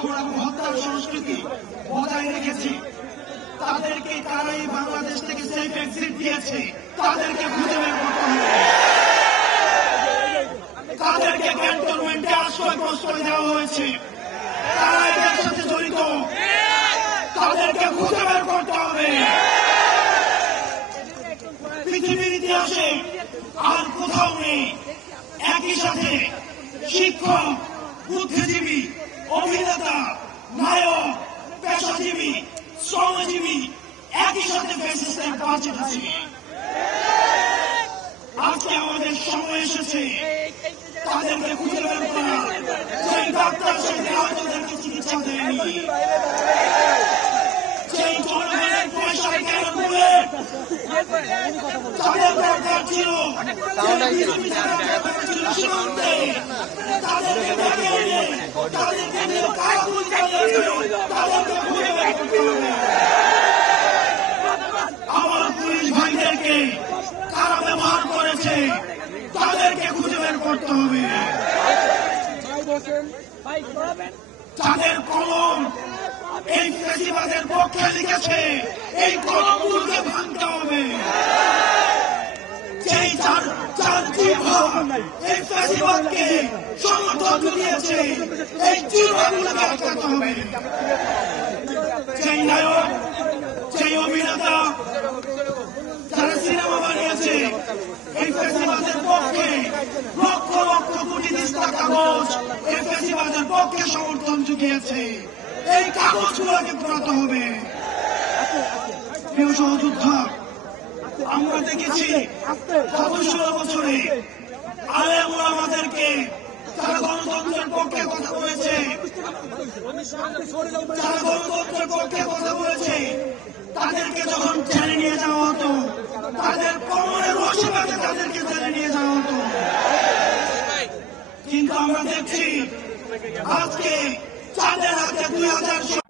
খুন এবং হত্যার সংস্কৃতি বজায় রেখেছে, তাদেরকে কারাই বাংলাদেশ থেকে সেফ এক্সিট দিয়েছে, তাদেরকে খুঁজে বের করতে হবে। তাদেরকে ক্যান্টনমেন্টে আশ্রয় প্রশ্রয় দেওয়া হয়েছে, তারা এটার সাথে জড়িত, তাদেরকে খুঁজে বের করতে হবে। পৃথিবীর ইতিহাসে আর কোথাও নেই একই সাথে শিক্ষক, বুদ্ধিজীবী, অভিনেতা, নায়ক, পেশাজীবী, শ্রমজীবী একই সাথে ফ্যাসিস্টের বাঁচে আছে। আজকে আমাদের সময় এসেছে তাদেরকে খুঁজে বের করা, সেই ডাক্তার সেই আহতদেরকে চিকিৎসা দেয়নি, সেই জনগণের পয়সায় কেন বুলেট তাদের দরকার ছিল, সীমান্তে তাদেরকে ডেকে এনে তাদেরকে নিয়ে কারাগুল চালিয়েছিল, তাদেরকে খুঁজে বের করতে হবে। আমার পুলিশ ভাইদেরকে কারা ব্যবহার করেছে, তাদেরকে খুঁজে বের করতে হবে। তাদের কলম এই ফ্যাসিবাদের পক্ষে লিখেছে, এই কলমগুলোকে ভাঙতে হবে। সেই এই ফ্যাসিবাদকে সমর্থন দিয়েছে, এই জিহ্বাগুলোকে আটকাতে হবে। সেই নায়ক, সেই অভিনেতা যারা সিনেমা বানিয়েছে এই ফ্যাসিবাদের পক্ষে, লক্ষ লক্ষ কোটি দিস্তা কাগজ এই ফ্যাসিবাদের পক্ষে সমর্থন জুগিয়েছে, এই কাগজগুলোকে পোড়াতে হবে। প্রিয় সহযোদ্ধা, আমরা দেখেছি গত 16 বছরে আলেম ওলামাদেরকে যারা গণতন্ত্রের পক্ষে কথা বলেছে, যারা গণতন্ত্রের পক্ষে কথা বলেছে, তাদেরকে যখন জেলে নিয়ে যাওয়া হতো, তাদের কোমরের রশি বেঁধে তাদেরকে জেলে নিয়ে যাওয়া হতো। কিন্তু আমরা দেখছি আজকে যাদের হাতে 2000